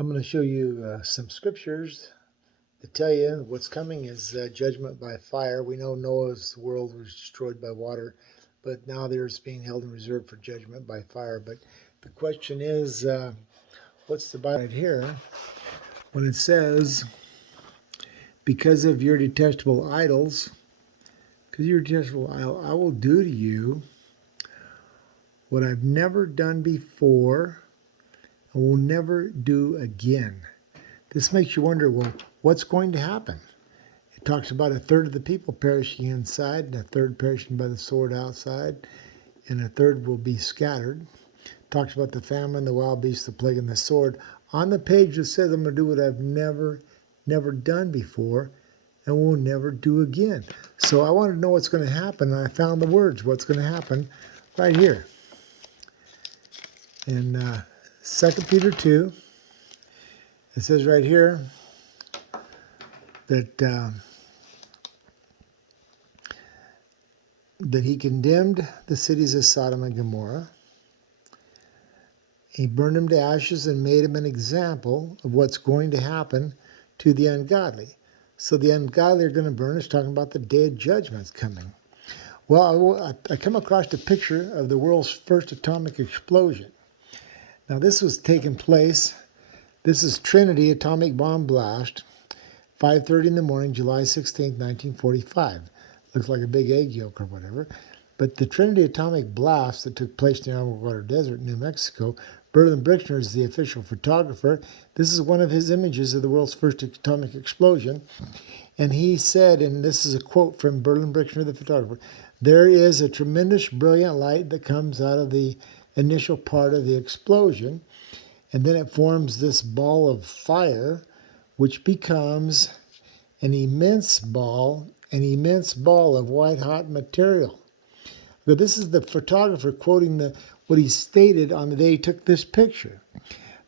I'm going to show you some scriptures to tell you what's coming is judgment by fire. We know Noah's world was destroyed by water, but now there's being held in reserve for judgment by fire. But the question is, what's the Bible right here when it says, because of your detestable idols, because you're detestable idol, I will do to you what I've never done before and will never do again. This makes you wonder, well, what's going to happen? It talks about a third of the people perishing inside, and a third perishing by the sword outside, and a third will be scattered. It talks about the famine, the wild beasts, the plague, and the sword. On the page it says, I'm going to do what I've never done before and will never do again. So I wanted to know what's going to happen, and I found the words, what's going to happen, right here. In 2 Peter 2, it says right here that that he condemned the cities of Sodom and Gomorrah. He burned them to ashes and made them an example of what's going to happen to the ungodly. So the ungodly are going to burn. It's talking about the day of judgment coming. Well, I come across a picture of the world's first atomic explosion. Now this was taking place. This is Trinity atomic bomb blast, 5:30 in the morning, July 16, 1945. Looks like a big egg yolk or whatever. But the Trinity atomic blast that took place in the Armor Desert, New Mexico, Berlin Brickner is the official photographer. This is one of his images of the world's first atomic explosion. And he said, and this is a quote from Berlin Brickner, the photographer, there is a tremendous brilliant light that comes out of the initial part of the explosion. And then it forms this ball of fire, which becomes an immense ball of white-hot material. But this is the photographer quoting what he stated on the day he took this picture.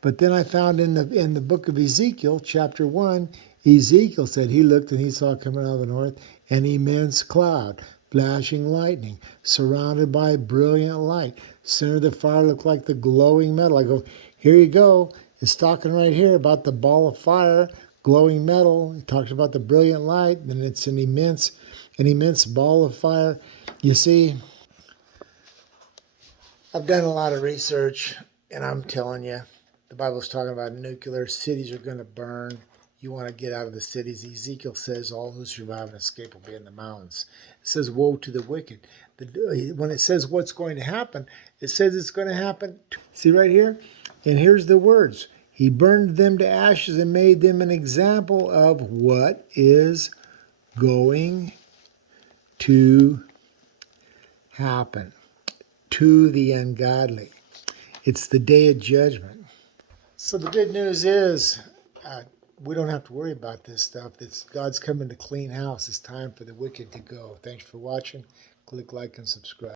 But then I found in the book of Ezekiel, chapter 1, Ezekiel said he looked and he saw coming out of the north an immense cloud, flashing lightning, surrounded by brilliant light. Center of the fire looked like the glowing metal. I go, here you go. It's talking right here about the ball of fire, glowing metal. It talks about the brilliant light, and it's an immense ball of fire. You see, I've done a lot of research, and I'm telling you, the Bible's talking about nuclear. Cities are going to burn. You want to get out of the cities. Ezekiel says all who survive and escape will be in the mountains. It says, woe to the wicked. When it says what's going to happen, it says it's going to happen. See right here? And here's the words. He burned them to ashes and made them an example of what is going to happen to the ungodly. It's the day of judgment. So the good news is we don't have to worry about this stuff. God's coming to clean house. It's time for the wicked to go. Thanks for watching. Click like and subscribe.